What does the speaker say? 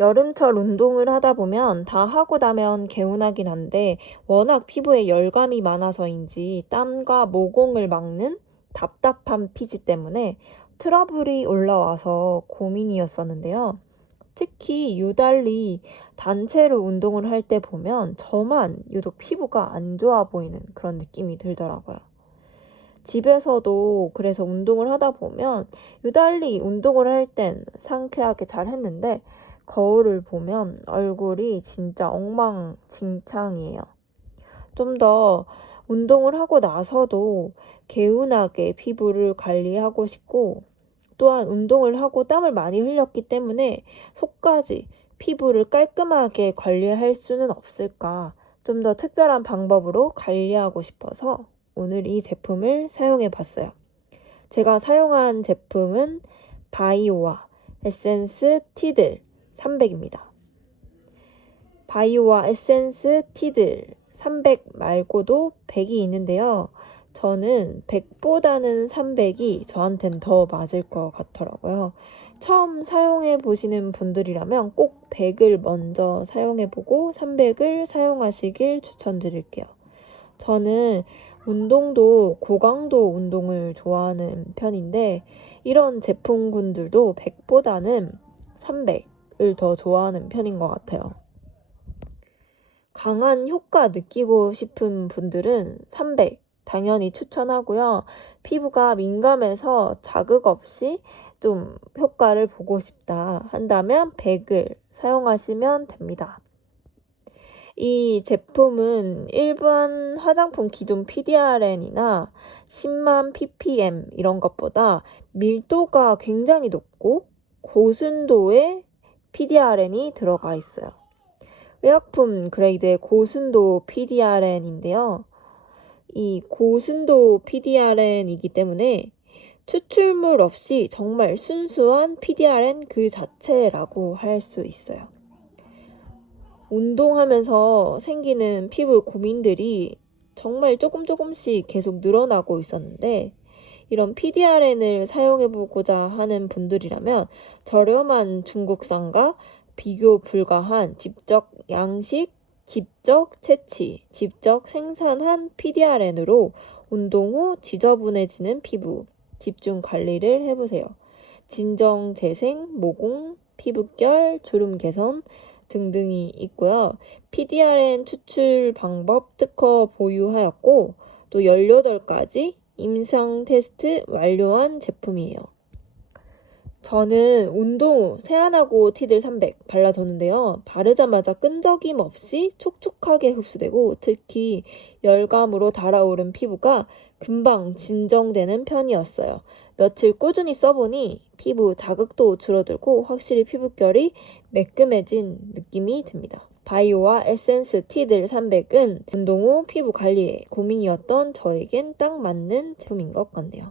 여름철 운동을 하다 보면 다 하고 나면 개운하긴 한데 워낙 피부에 열감이 많아서인지 땀과 모공을 막는 답답한 피지 때문에 트러블이 올라와서 고민이었었는데요. 특히 유달리 단체로 운동을 할 때 보면 저만 유독 피부가 안 좋아 보이는 그런 느낌이 들더라고요. 집에서도 그래서 운동을 하다 보면 유달리 운동을 할 땐 상쾌하게 잘 했는데 거울을 보면 얼굴이 진짜 엉망진창이에요. 좀 더 운동을 하고 나서도 개운하게 피부를 관리하고 싶고 또한 운동을 하고 땀을 많이 흘렸기 때문에 속까지 피부를 깔끔하게 관리할 수는 없을까 좀 더 특별한 방법으로 관리하고 싶어서 오늘 이 제품을 사용해 봤어요. 제가 사용한 제품은 바이오와 에센스 티들 300입니다. 바이오와 에센스 티들 300 말고도 100이 있는데요. 저는 100보다는 300이 저한텐 더 맞을 것 같더라고요. 처음 사용해 보시는 분들이라면 꼭 100을 먼저 사용해 보고 300을 사용하시길 추천드릴게요. 저는 운동도 고강도 운동을 좋아하는 편인데 이런 제품군들도 100보다는 300을 더 좋아하는 편인 것 같아요. 강한 효과 느끼고 싶은 분들은 300 당연히 추천하고요. 피부가 민감해서 자극 없이 좀 효과를 보고 싶다 한다면 100을 사용하시면 됩니다. 이 제품은 일반 화장품 기존 PDRN이나 10만 ppm 이런 것보다 밀도가 굉장히 높고 고순도의 PDRN이 들어가 있어요. 의약품 그레이드의 고순도 PDRN인데요. 이 고순도 PDRN이기 때문에 추출물 없이 정말 순수한 PDRN 그 자체라고 할 수 있어요. 운동하면서 생기는 피부 고민들이 정말 조금 조금씩 계속 늘어나고 있었는데 이런 PDRN을 사용해보고자 하는 분들이라면 저렴한 중국산과 비교 불가한 직접 양식, 직접 채취, 직접 생산한 PDRN으로 운동 후 지저분해지는 피부 집중 관리를 해보세요. 진정 재생, 모공, 피부결, 주름 개선 등등이 있고요. PDRN 추출 방법 특허 보유하였고 또 18가지 임상 테스트 완료한 제품이에요. 저는 운동 후 세안하고 티들 300 발라줬는데요. 바르자마자 끈적임 없이 촉촉하게 흡수되고 특히 열감으로 달아오른 피부가 금방 진정되는 편이었어요. 며칠 꾸준히 써보니 피부 자극도 줄어들고 확실히 피부결이 매끈해진 느낌이 듭니다. 바이오와 에센스 티들 300은 운동 후 피부 관리에 고민이었던 저에겐 딱 맞는 제품인 것 같네요.